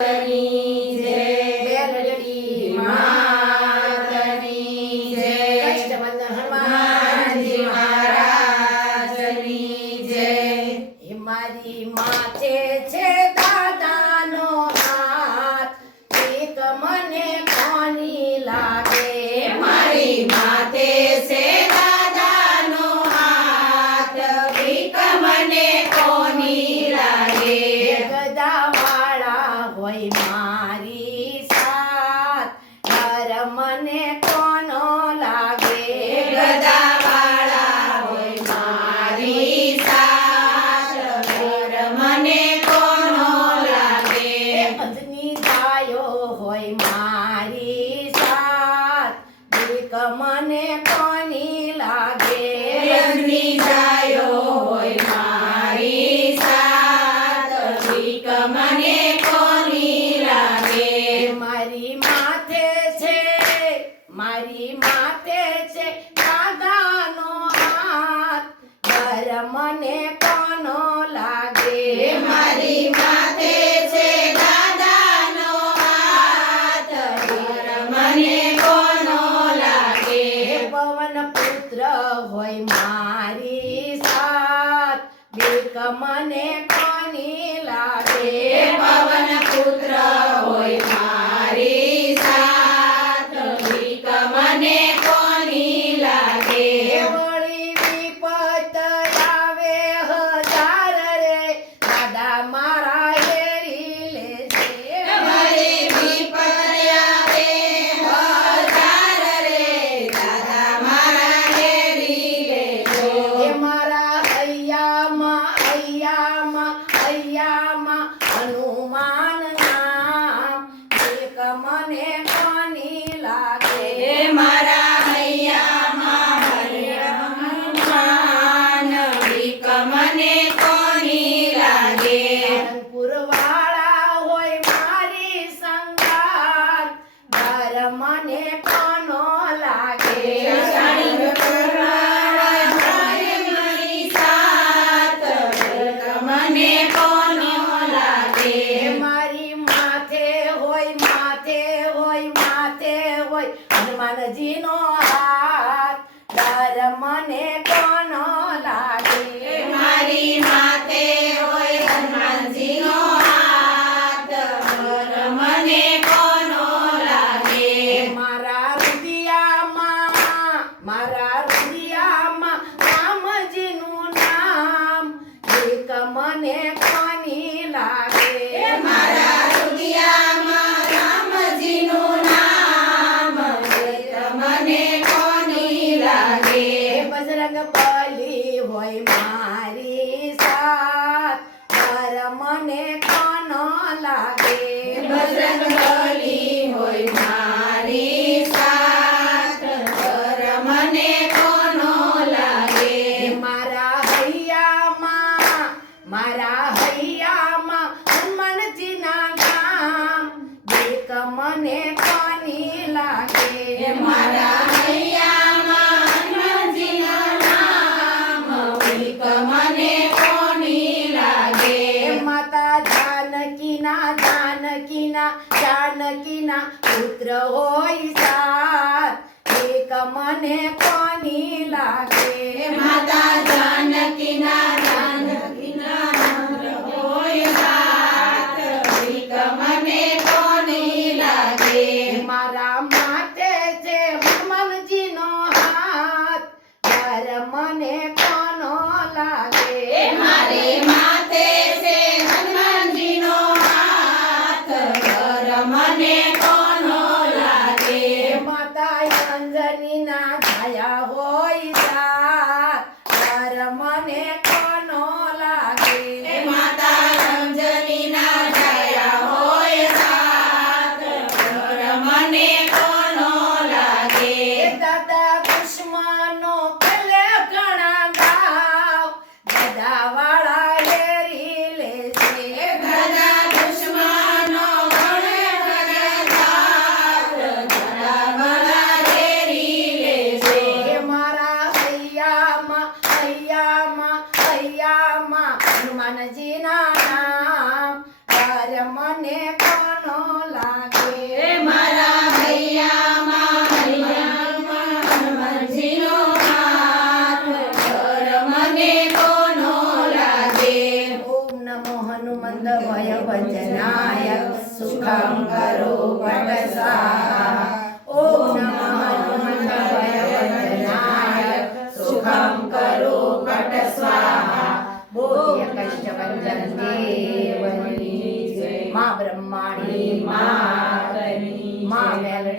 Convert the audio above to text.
ની જય બેલડી માતની જય કષ્ટભંજન હનુમાનજી મહારાજની જય એ મારી માથે છે દાદાનો હાથ એક મને કોની લાગે મારી માથે છે દાદાનો હાથ ભીખ મને કોની લાગે ગદાવાળા હોય મારી સાથ ડર મને કોનો લાગે ગદાવાળા હોય મારી સાથ ડર મને કોનો લાગે અંધની ગાયો હોય મારી સાથ ભીખ મને કોની લાગે અંધની ગાયો હોય મારી સાથ ભીખ મને કોની લાગે મારી માથે છે દાદાનો હાથ ડર મને કોનો લાગે મારી માથે છે દાદાનો હાથ ડર મને કોનો લાગે પવન પુત્ર હોય મારી સાથ ભીખ મને કોની લાગે પવન પુત્ર હોય મારી સાથ ભીખ મને કોની લાગે વળી વિપત આવે હજાર રે દાદા મારા હેરી લેશે વળી વિપત આવે હજાર રે દાદા મારા હેરી લેજો એ મારા હૈયામાં હનુમાન નામ એક મને કોની લાગે મારા હૈયામાં હનુમાન ભીખ મને કોની લાગે પુરવાળા હોય મારી સંગાત ડર મને કોનો લાગે મારી સાથ ભીખ મને કોનો લાગે મારી માથે હોય હનુમાનજીનો હાથ ડર મને કોનો લાગે મારી માથે હોય હનુમાનજીનો હાથ ડર મને કોનો લાગે મારા હૃદયામાં રામજીનું નામ એક મને કોની લાગે મારા હૃદયમાં રામજીનું નામ ભીખ મને કોની લાગે બજરંગ બલી હોય મારી સાથ ડર મને કોનો લાગે બજરંગબલી હોય મારી સાથ ડર મને કોનો લાગે મારા હૈયામાં હનુમાનજીના નામ ભીખ મને કોની લાગે મારા હૈયામાં હનુમાનજીના નામ ભીખ મને કોની લાગે માતા જાનકીના પુત્ર હોય સાથ ભીખ મને કોની લાગે માતા જાનકીના હોય સાથ ભીખ મને કોની લાગે મારા માથે છે હનુમાનજીનો હાથ ડર મને કોનો લાગે મારી માથે છે હનુમાનજીનો હાથ ડર મને કોનો લાગે માતા અંજનીના છાયા હોય સાથ ડર મને કોનો લાગે મને કોનો લાગે ઓમ નમો હનુમંત ભય વચનાય સુખમ કરો પટ સ્વાહા ઓમ નમો હનુમંત ભય વચનાય સુખમ કરો પટ સ્વાહા બોધ્ય કષ્ટભંજન દેવની જય. માં બ્રહ્માણી માં મેલડી